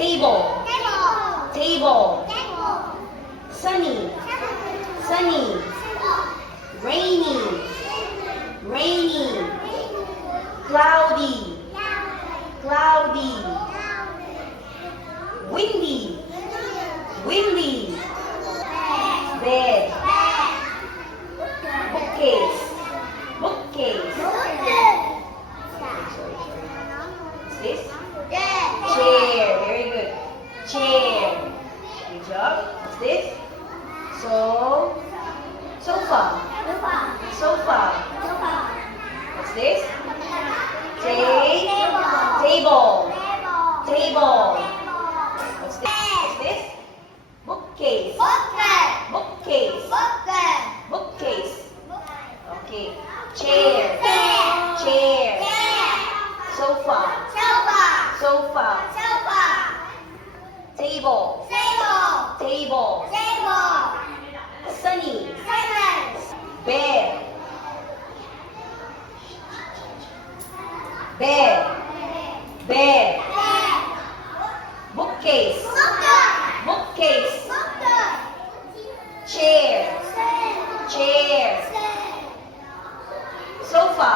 Table. Table. Sunny. Sunny. Rainy. Rainy. Cloudy. Cloudy. Windy. Windy. Bed. Bookcase. Bookcase. What's this? Chair. Very good. Chair. Good job. What's this? Sofa. Sofa. What's this? Table. Table. What's this? What's this? Bookcase. Bookcase. Bookcase. Okay. Chair. Chair. Sofa. Sofa. Table. Table. Sunny. Bed. Bed. Bed. Bookcase. Bookcase. Chair. Chair. Sofa.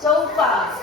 Sofa.